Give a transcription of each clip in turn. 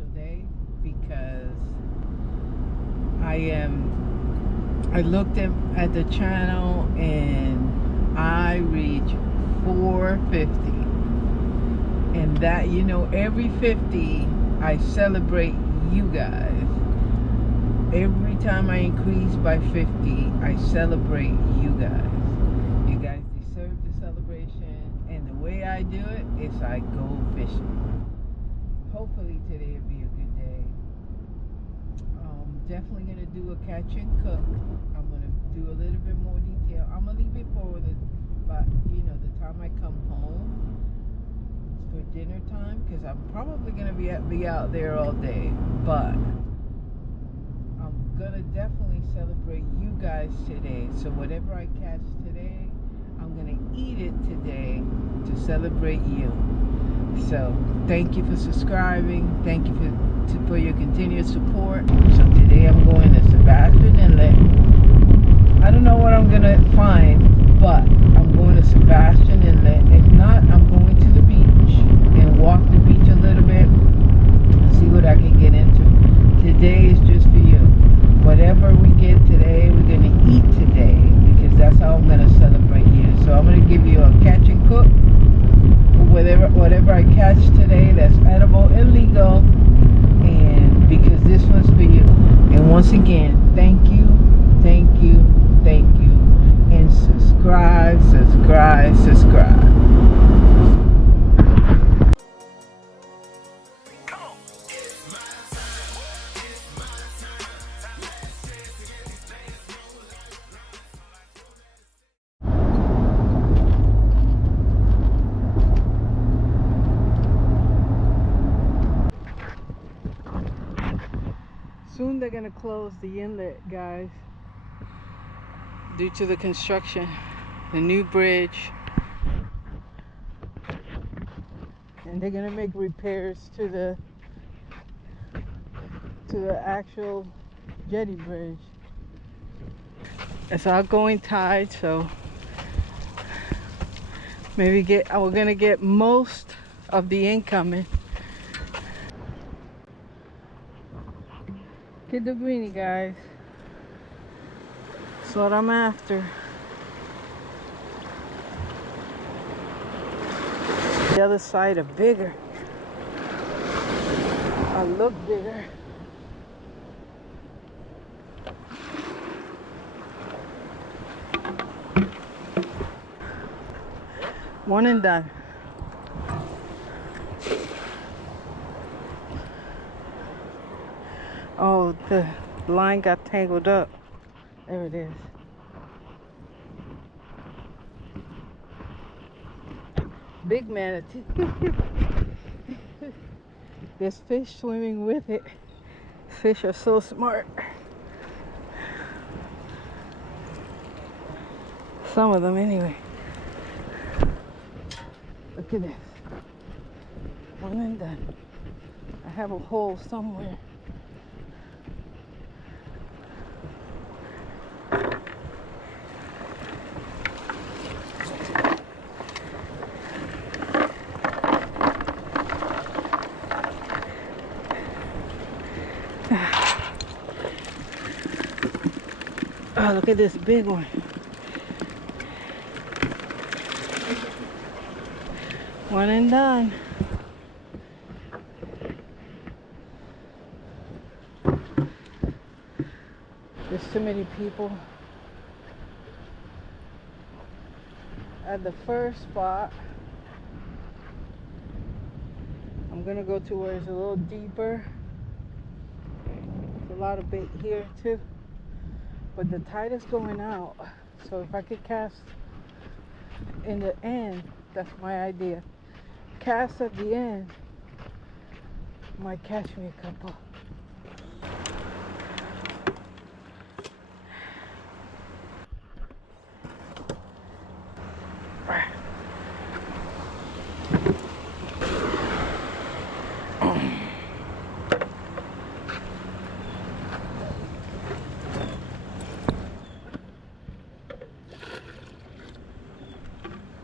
special day because I looked at the channel and I reached 450. And that, every 50 I celebrate you guys. Every time I increase by 50, I celebrate you guys. You guys deserve the celebration, and the way I do it is I go fishing. Hopefully today will be a good day. Definitely gonna do a catch and cook. I'm gonna do a little bit more detail. I'm gonna leave it for the time I come home for dinner time, because I'm probably gonna be out there all day. But I'm gonna definitely celebrate you guys today. So whatever I catch today, I'm gonna eat it today to celebrate you. So thank you for subscribing. Thank you for your continued support. So today I'm going to Sebastian Inlet. I don't know what I'm gonna find, but I'm going to Sebastian Inlet. If not, I'm going to the beach and walk the beach a little bit and see what I can get into. Today is just for you. Whatever we get today, we're gonna eat today, because that's how I'm gonna celebrate you. So I'm gonna give you a catch and cook. Whatever I catch today that's edible and legal, and because this one's for you. And once again, thank you, and subscribe. Soon they're gonna close the inlet, guys, due to the construction, the new bridge, and they're gonna make repairs to the actual jetty bridge. It's outgoing tide, so maybe we're gonna get most of the incoming. Get the greenie, guys. That's what I'm after. The other side are bigger. I look bigger. One and done. Oh, the line got tangled up. There it is. Big manatee. There's fish swimming with it. Fish are so smart. Some of them anyway. Look at this. One and done. I have a hole somewhere. Oh, look at this big one. One and done. There's too many people at the first spot. I'm gonna go to where it's a little deeper. There's a lot of bait here too, but the tide is going out, so if I could cast in the end, that's my idea. Cast at the end might catch me a couple.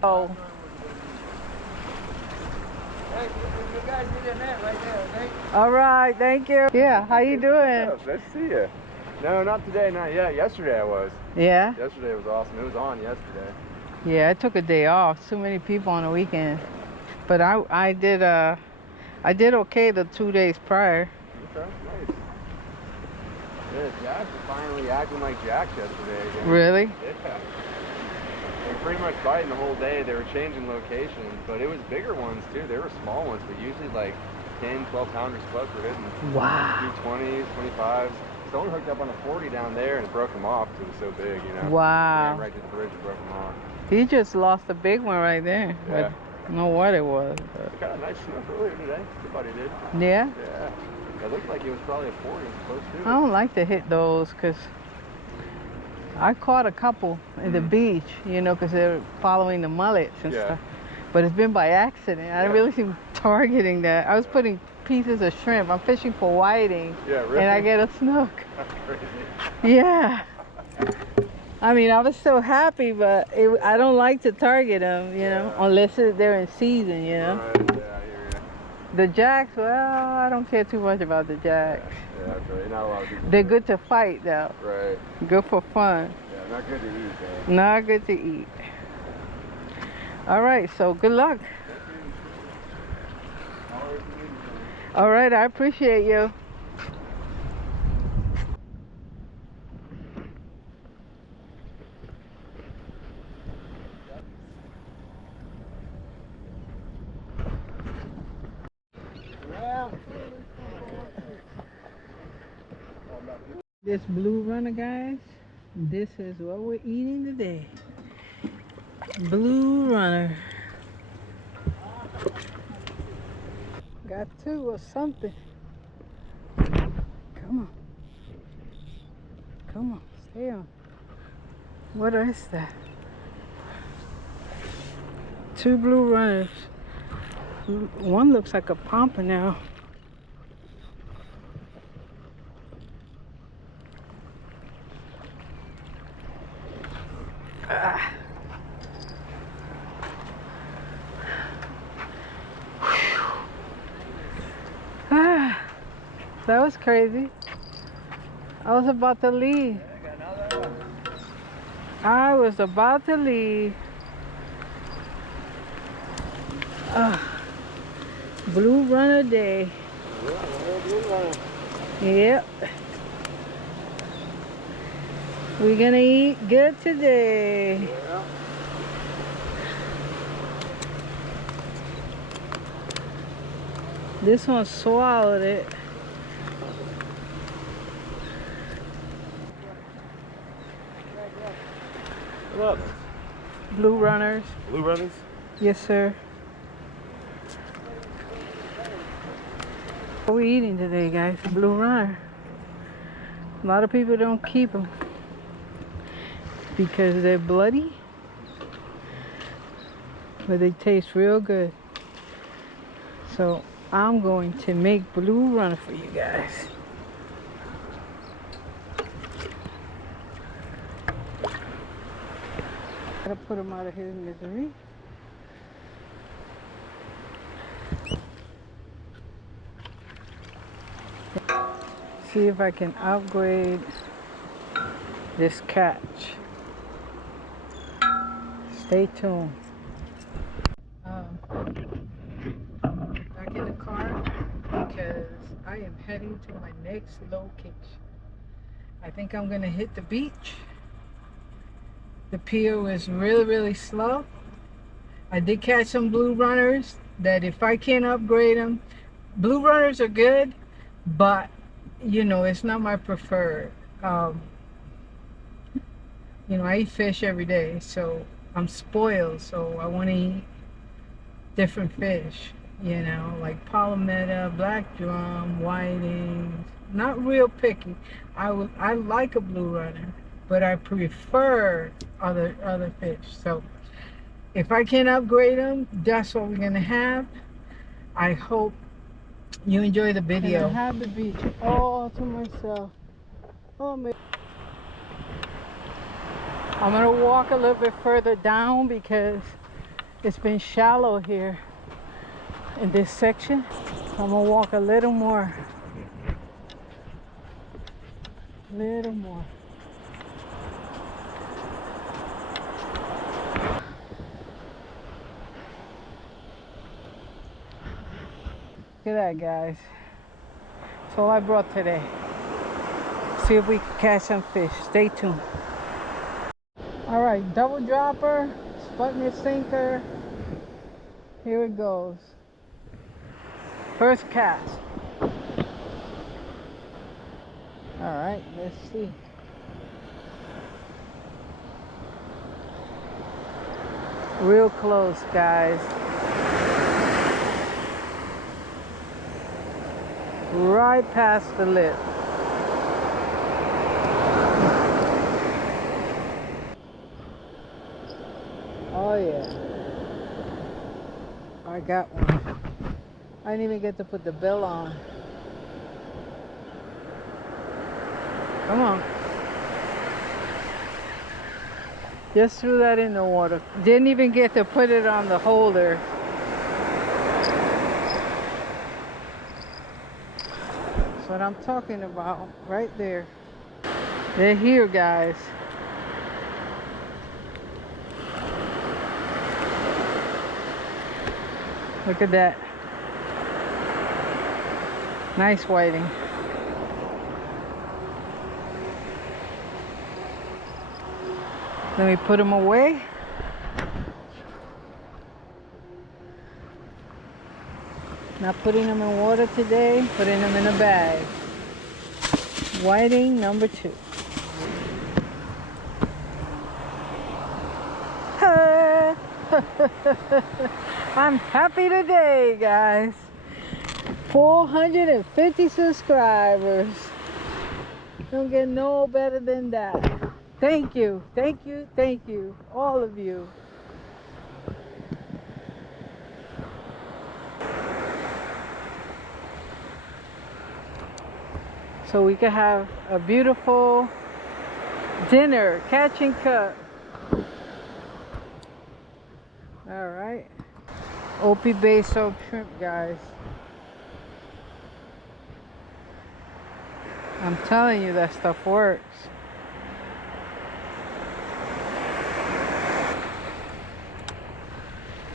Oh. Hey, you guys need a net right there, okay? All right, thank you. Yeah, how you doing? Nice to see you. No, not today, not yet. Yesterday I was. Yeah? Yesterday was awesome. It was on yesterday. Yeah, I took a day off. Too many people on the weekend. But I did okay the 2 days prior. Okay, nice. Yeah, Jacks were finally acting like Jacks yesterday again. Really? Yeah. They were pretty much biting the whole day. They were changing locations, but it was bigger ones too. They were small ones, but usually like 10, 12 pounders plus were hitting. Wow. 20s, 25s. Someone hooked up on a 40 down there and it broke them off because it was so big, you know? Wow. Ran right to the bridge and broke them off. He just lost a big one right there. Yeah. I don't know what it was. It got a nice snook earlier today. Somebody did. Yeah? Yeah. It looked like it was probably a 40 close to. I don't like to hit those because I caught a couple in the beach, you know, because they're following the mullets and stuff. But it's been by accident. I really seem targeting that. I was putting pieces of shrimp. I'm fishing for whiting. Yeah, really? And I get a snook. That's crazy. Yeah. I mean, I was so happy, but I don't like to target them, you know, unless they're in season, you know. Right, yeah, I hear you. The jacks, well, I don't care too much about the jacks. Yeah, that's right. Not a lot of people. They're good to fight, though. Right. Good for fun. Yeah, not good to eat, though. Not good to eat. All right, so good luck. All right, I appreciate you. This blue runner, guys, this is what we're eating today. Blue runner. Got two or something. Come on. Come on, stay on. What is that? Two blue runners. One looks like a pompano. That was crazy. I was about to leave. I was about to leave. Blue runner day. Yep. We're gonna eat good today. This one swallowed it. What up? Blue runners. Blue runners? Yes, sir. What are we eating today, guys? Blue runner. A lot of people don't keep them because they're bloody, but they taste real good. So I'm going to make blue runner for you guys. Gotta put them out of his misery. See if I can upgrade this catch. Stay tuned. Back in the car because I am heading to my next location. I think I'm gonna hit the beach. The pier was really slow. I did catch some blue runners that if I can't upgrade them, blue runners are good, but you know, it's not my preferred. You know, I eat fish every day, so I'm spoiled, so I want to eat different fish, you know, like palometa, black drum, whiting. Not real picky. I like a blue runner, but I prefer other fish. So if I can upgrade them, that's what we're gonna have. I hope you enjoy the video. And I have the beach all to myself. Oh man. I'm gonna walk a little bit further down because it's been shallow here. in this section. So I'm gonna walk a little more. Little more. Look at that, guys. That's all I brought today. See if we can catch some fish. Stay tuned. All right, double dropper, Sputnik sinker. Here it goes. First cast. All right, let's see. Real close, guys. Right past the lip. Oh yeah. I got one. I didn't even get to put the bell on. Come on. Just threw that in the water. Didn't even get to put it on the holder. That's what I'm talking about, right there. They're here, guys. Look at that. Nice whiting. Let me put them away. Not putting them in water today, putting them in a bag. Whiting number 2. I'm happy today, guys. 450 subscribers. Don't get no better than that. Thank you, thank you, thank you, all of you. So we can have a beautiful dinner, catch and cut. All right. Opie Bay soaked shrimp, guys. I'm telling you, that stuff works.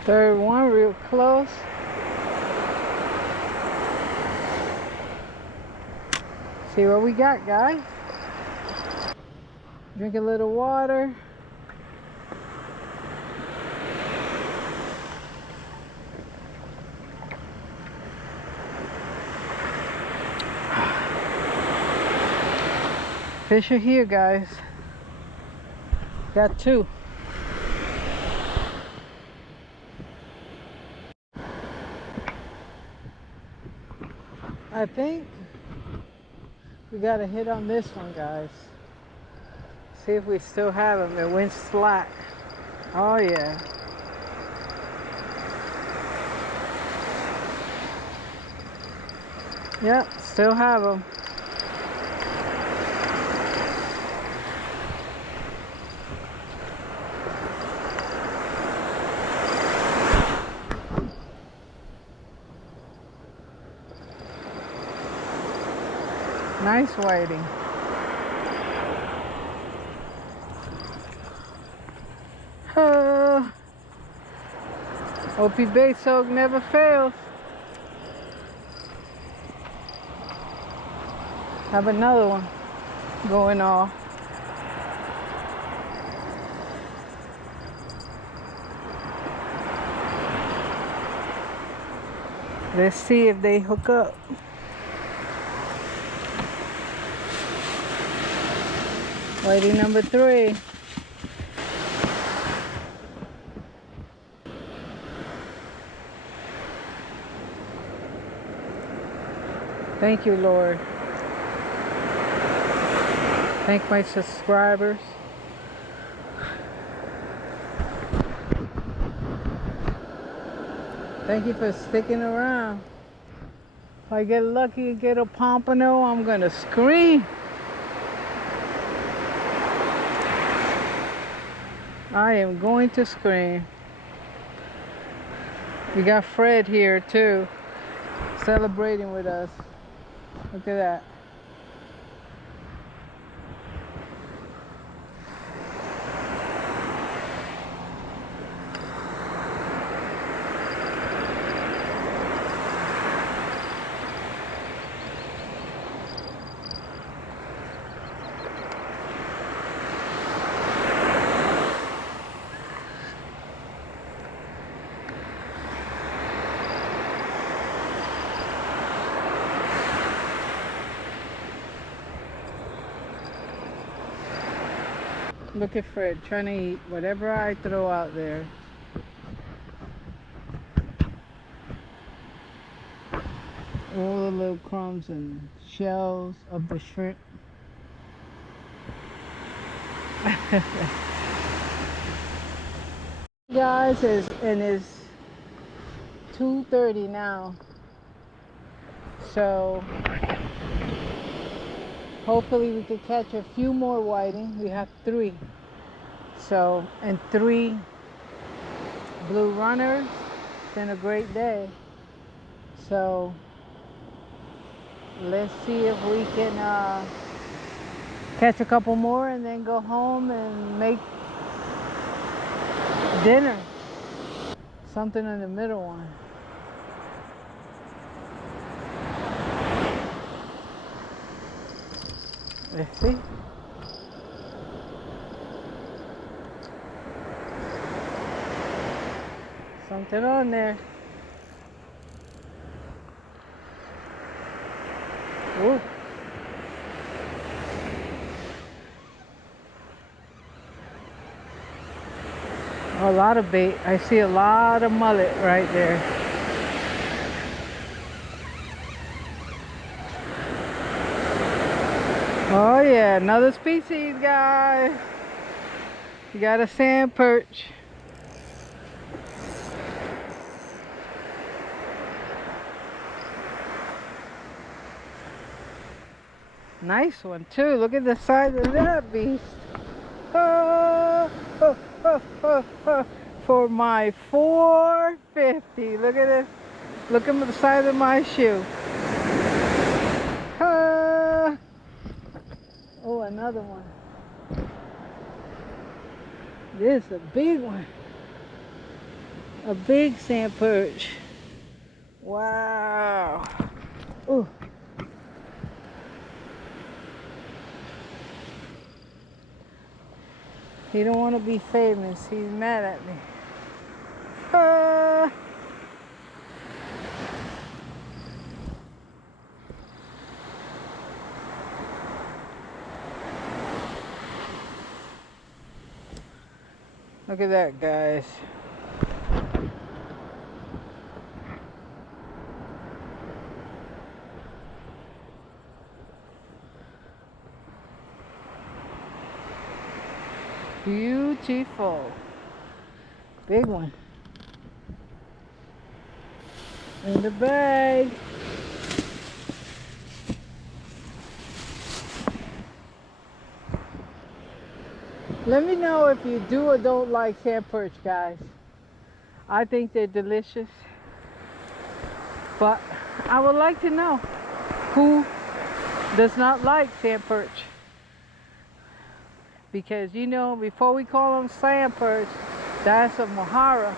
Third one, real close. See what we got, guys. Drink a little water. Fish are here, guys. Got 2. I think we got a hit on this one, guys. See if we still have them. It went slack. Oh yeah. Yep, still have them. Nice whiting. Opie Bay soak never fails. Have another one going off. Let's see if they hook up. Whiting number 3. Thank you, Lord. Thank my subscribers. Thank you for sticking around. If I get lucky and get a pompano, I'm gonna scream. I am going to scream. We got Fred here too, celebrating with us. Look at that. Look at Fred trying to eat whatever I throw out there. All the little crumbs and shells of the shrimp. Guys, it's 2:30 now. So hopefully we could catch a few more whiting. We have 3. So, and 3 blue runners. It's been a great day. So let's see if we can catch a couple more and then go home and make dinner. Something in the middle one. Let's see. Something on there. Ooh. A lot of bait. I see a lot of mullet right there. Oh yeah, another species, guys. You got a sand perch. Nice one too. Look at the size of that beast. For my $4.50. Look at this. Look at the size of my shoe. Oh, another one. This is a big one. A big sand perch. Wow. Ooh. He don't want to be famous. He's mad at me. Look at that, guys. Beautiful. Big one. In the bag. Let me know if you do or don't like sand perch, guys. I think they're delicious. But I would like to know who does not like sand perch. Because, you know, before we call them sand perch, that's a mojarra.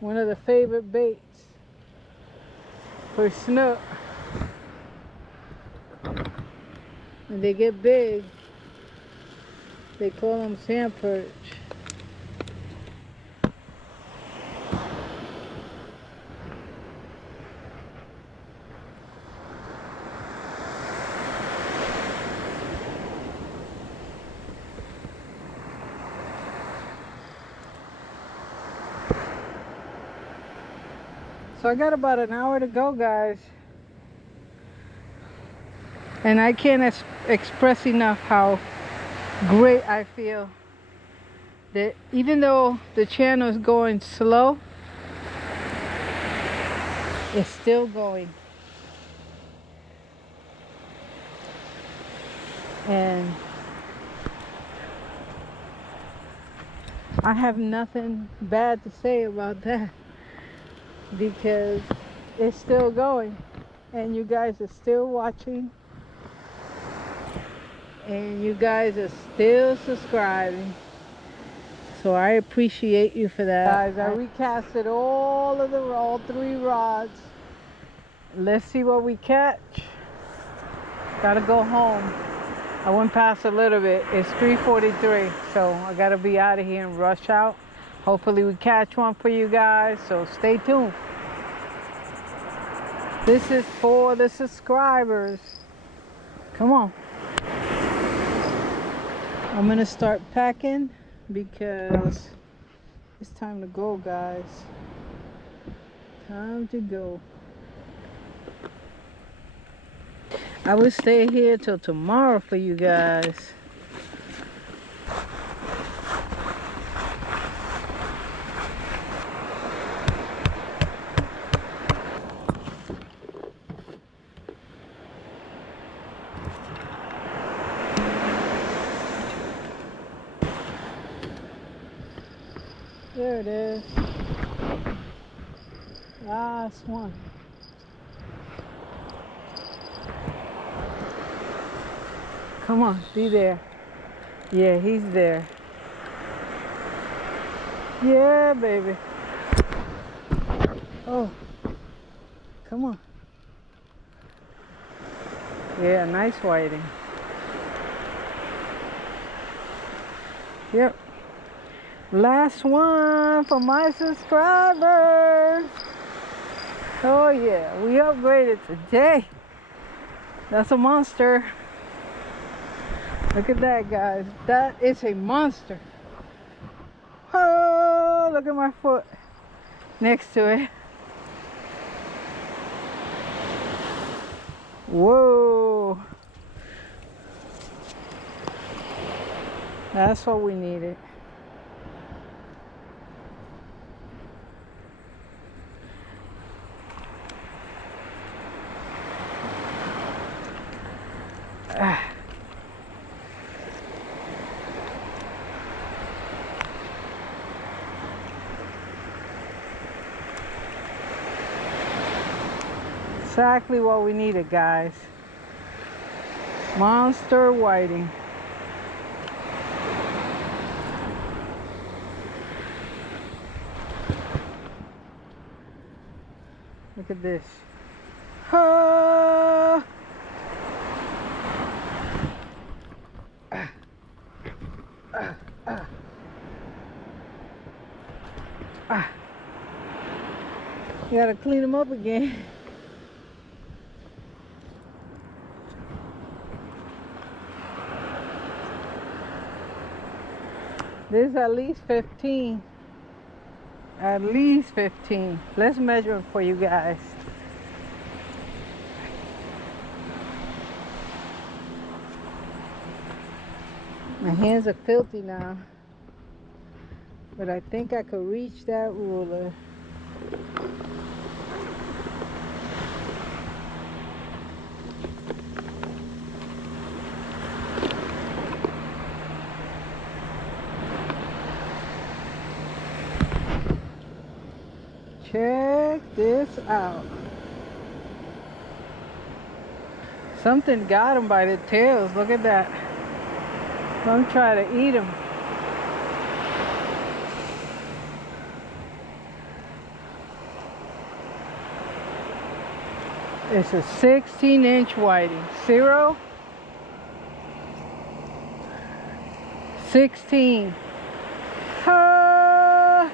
One of the favorite baits for snook. When they get big, they call them sand perch. So I got about an hour to go, guys. And I can't express enough how great I feel that even though the channel is going slow, it's still going. And I have nothing bad to say about that because it's still going and you guys are still watching and you guys are still subscribing. So I appreciate you for that. Guys, I recasted all 3 rods. Let's see what we catch. Gotta go home. I went past a little bit. It's 3:43, so I gotta be out of here and rush out. Hopefully we catch one for you guys, so stay tuned. This is for the subscribers. Come on. I'm gonna start packing because it's time to go, guys. Time to go. I will stay here till tomorrow for you guys. There it is. Last one. Come on, be there. Yeah, he's there. Yeah, baby. Oh, come on. Yeah, nice whiting. Yep. Last one for my subscribers. Oh yeah, we upgraded today. That's a monster. Look at that, guys. That is a monster. Oh, look at my foot next to it. Whoa. That's what we needed. Exactly what we needed, guys. Monster whiting. Look at this. Ah! You gotta clean them up again. This is at least 15. At least 15. Let's measure it for you guys. My hands are filthy now. But I think I could reach that ruler. Check this out. Something got him by the tails. Look at that. Don't try to eat him. It's a 16-inch whiting. 0, 16. Ah!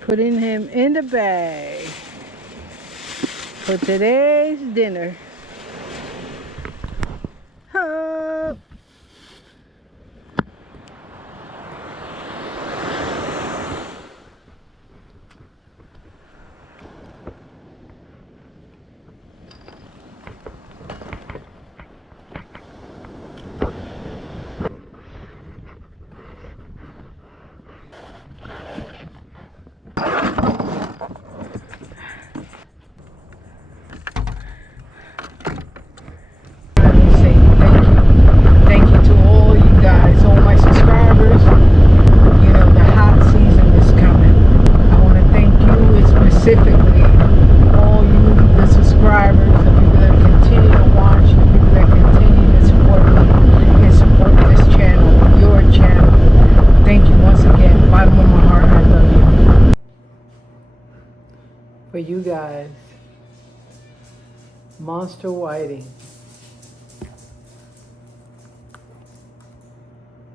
Putting him in the bag for today's dinner. Oh. for you guys. Monster whiting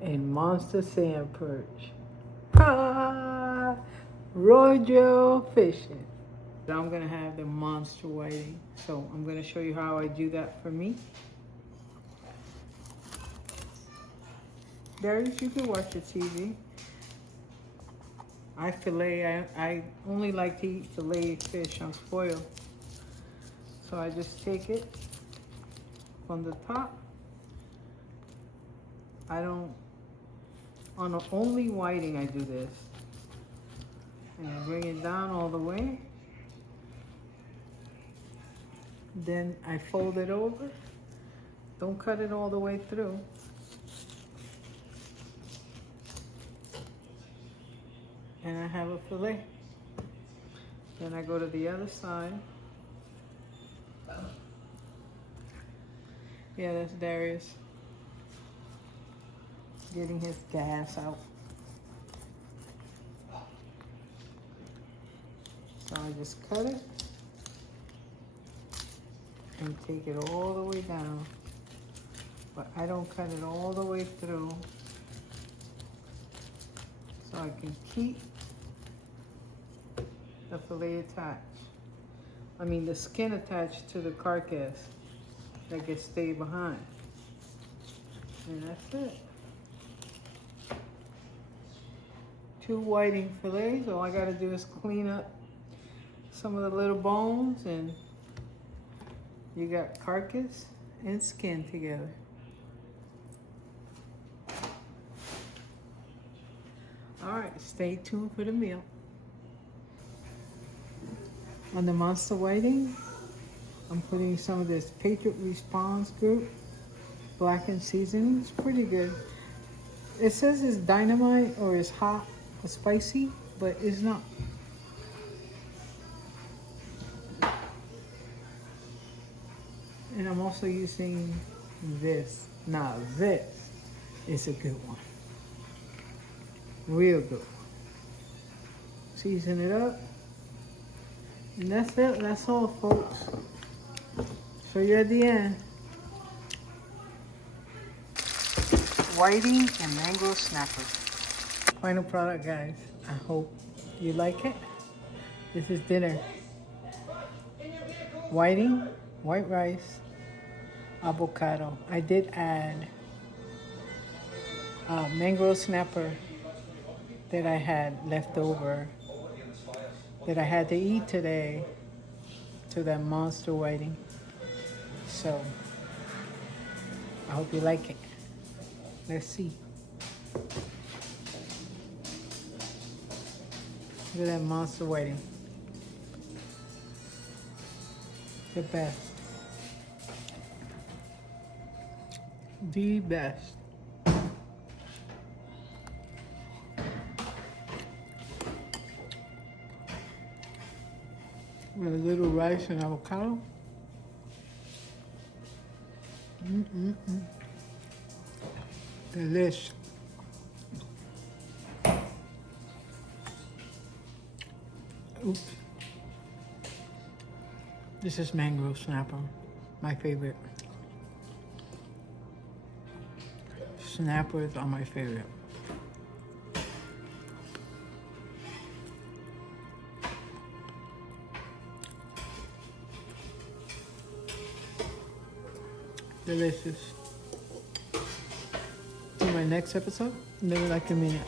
and monster sand perch. Ah, Rojo fishing. I'm gonna have the monster whiting, so I'm gonna show you how I do that for me. Darius, you can watch the TV. I fillet. I only like to eat fillet fish on spoil. So I just take it from the top. I don't, on the only whiting I do this. And I bring it down all the way. Then I fold it over. Don't cut it all the way through. And I have a fillet. Then I go to the other side. Yeah, that's Darius getting his gas out. So I just cut it and take it all the way down. But I don't cut it all the way through, so I can keep the fillet attached. I mean the skin attached to the carcass that can stay behind. And that's it. 2 whiting fillets. All I gotta do is clean up some of the little bones and you got carcass and skin together. All right, stay tuned for the meal. On the monster whiting, I'm putting some of this Patriot Response Group blackened seasoning. It's pretty good. It says it's dynamite or it's hot or spicy, but it's not. And I'm also using this. Now this is a good one. Real good one. Season it up. And that's it. That's all, folks. Show you at the end. Whiting and mango snapper. Final product, guys. I hope you like it. This is dinner. Whiting, white rice, avocado. I did add mango snapper that I had left over that I had to eat today to that monster whiting. So I hope you like it. Let's see. Look at that monster whiting. The best. The best. With a little rice and avocado. Delish. Oops. This is mango snapper, my favorite. Snappers are my favorite. Delicious. See my next episode? Never like a minute.